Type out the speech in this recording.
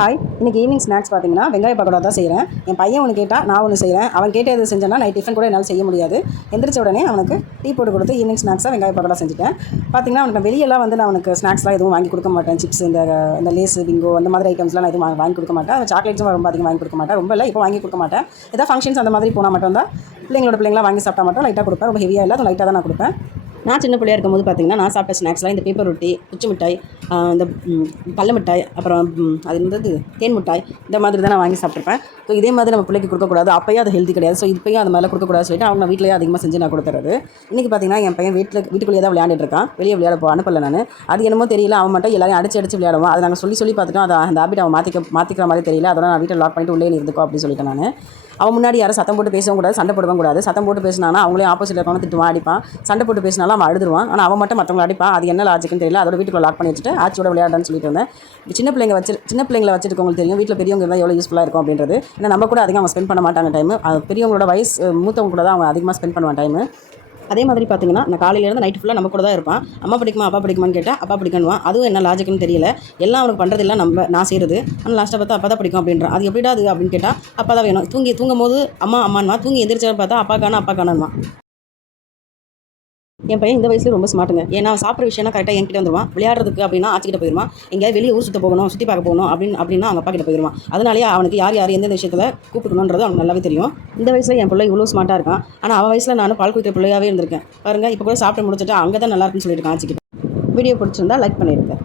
Hi, இன்றைக்கி evening snacks பார்த்தீங்கன்னா வெங்காய பக்கோடா தான் செய்கிறேன். என் பையன் ஒன்று கேட்டால் நான் ஒன்று செய்கிறேன். அவன் கேட்ட எது செஞ்சேன்னா நைட் டிஃபன் கூட என்னால் செய்ய முடியாது. எந்திரிச்ச உடனே அவனுக்கு டீ போட்டு கொடுத்து ஈவினிங் ஸ்நாக்ஸாக வெங்காய பக்கோடா செஞ்சுட்டேன். பார்த்தீங்கன்னா அவனுக்கு வெளியெல்லாம் நான் அவனுக்கு ஸ்நாக்ஸ்லாம் எதுவும் வாங்கி கொடுக்க மாட்டேன். சிப்ஸ் இந்த லேஸ் பிங்கோ அந்த மாதிரி ஐட்டம்ஸ்லாம் நான் எதுவும் வாங்கி கொடுக்க மாட்டேன். அவன் சாக்லேட்ஸும் ரொம்ப அதிகம் வாங்கி கொடுக்க மாட்டேன். ரொம்ப இல்லை, இப்போ வாங்கி கொடுக்க மாட்டேன். ஏதாவது ஃபங்க்ஷன்ஸ் அந்த மாதிரி போனால் மட்டும் தான் பிள்ளைங்களாம் வாங்கி சாப்பிட்டா மட்டும் லைட்டாக கொடுப்பேன். ரொம்ப ஹெவியாக இல்லை, அது லைட்டாக தான் நான் கொடுப்பேன். நான் சின்ன பிள்ளையாக இருக்கும்போது பார்த்தீங்கன்னா நான் சாப்பிட்ட ஸ்நாக்ஸ்லாம் இந்த பேப்பர் ரொட்டி, குச்சி மிட்டாய், இந்த கடல மிட்டாய், அப்புறம் அது இருந்தது தேன் மிட்டாய், இந்த மாதிரி தான் நான் வாங்கி சாப்பிட்ருப்பேன். ஸோ இதே மாதிரி நம்ம பிள்ளைக்கு கொடுக்கக்கூடாது. அப்போயே அது ஹெல்த்தி கிடையாது. ஸோ இப்போயும் அது மாதிரிலாம் கொடுக்கக்கூடாது சொல்லிட்டு அவங்க வீட்டிலேயே அதிகமாக செஞ்சு நான் கொடுத்துறது. இன்றைக்கி பார்த்தீங்கன்னா என் பையன் வீட்டுக்குள்ளேயே தான் விளையாண்டுட்டு இருக்கான். வெளியே விளையாட அனுப்பலை நான். அது என்னமோ தெரியல, அவன் மட்டும் எல்லாரையும் அடிச்சு விளையாடுவான். அதை நாங்கள் சொல்லி பார்த்துட்டோம். அதை அந்த ஹேபிட் அவன் மாற்றிக்கிற மாதிரி தெரியல. அதோட நான் வீட்டில் லாக் பண்ணிட்டு உள்ளே இருந்துக்கோ அப்படின்னு சொல்லிட்டேன் நான். அவன் முன்னாடி யாரும் சத்தம் போட்டு பேசவும் கூடாது, சண்டை போடவும் கூடாது. சத்தம் போட்டு பேசினானா அவங்களே ஆப்போசிட்டில் இருக்கவங்க திட்டுவான், அடிப்பான். சண்டை போட்டு பேசினாலும் அவன் அழுதுருவான். ஆனால் அவன் மட்டும் மற்றவங்களை அடிப்பான். அது என்ன லாஜிக்குன்னு தெரியல. அதோட வீட்டுக்குள்ள லாக் பண்ணி வச்சுட்டு ஆச்சியோட விளையாடுன்னு சொல்லிட்டு இருந்தேன். சின்ன பிள்ளைங்களை வச்சுருக்கவங்களுக்கு தெரியும் வீட்டில் பெரியவங்க இருந்தால் எவ்வளோ யூஸ்ஃபுல்லாக இருக்கும் அப்படின்றது. ஏன்னா நம்ம கூட அதிகம் அவங்க ஸ்பெண்ட் பண்ண மாட்டாங்க டைமு. பெரியவங்களோட வயசு மூத்தவங்க கூட தான் அவங்க அதிகமாக ஸ்பெண்ட் பண்ணுவான் டைமு. அதே மாதிரி பார்த்தீங்கன்னா நான் காலையிலேருந்து நைட்டு ஃபுல்லாக நம்ம கூட தான் இருப்பான். அம்மா பிடிக்குமா அப்பா பிடிக்குமான்னு கேட்டால் அப்பா பிடிக்கணுவான். அதுவும் என்ன லாஜிக்குன்னு தெரியல. எல்லாம் அவனுக்கு பண்ணுறதில்ல, நான் செய்கிறது. ஆனால் லாஸ்ட்டாக பார்த்தா அப்பா தான் பிடிக்கும் அப்படின்றான். அது எப்படிடா அது அப்படின்னு கேட்டால் அப்பா தான் வேணும். தூங்கும் போது அம்மான்மா, தூங்கி எந்திரிச்சாலும் பார்த்தா அப்பா காணான்மா. என் பையன் இந்த வயசுல ரொம்ப ஸ்மார்ட்டுங்க. ஏன்னா சாப்பிட்ற விஷயம்னா கரெக்டாக என்கிட்ட வந்துடுவான். விளையாடுறதுக்கு அப்படின்னா ஆச்சிக்கிட்ட போயிடுவான். எங்கேயாவது வெளியே ஊர் சுற்ற போகணும், சுற்றி பார்க்க போகணும் அப்படின்னா அவங்க அப்பா கிட்ட போயிடுவான். அதனாலேயே அவனுக்கு யார் எந்தெந்த விஷயத்தில் கூப்பிடணுன்றது அவனுக்கு நல்லாவே தெரியும். இந்த வயசில் என் பிள்ளை இவ்வளோ ஸ்மார்ட்டாக இருக்கான். ஆனால் அவன் வயசில் நான் பால் குடிக்கிற பிள்ளையாகவே இருந்திருக்கேன். பாருங்கள், இப்போ கூட சாப்பிட்டு முடிச்சுட்டு அங்கே தான் நல்லா இருக்குன்னு சொல்லியிருக்கான் ஆச்சிக்கிட்ட. வீடியோ பிடிச்சிருந்தா லைக் பண்ணிடுங்க.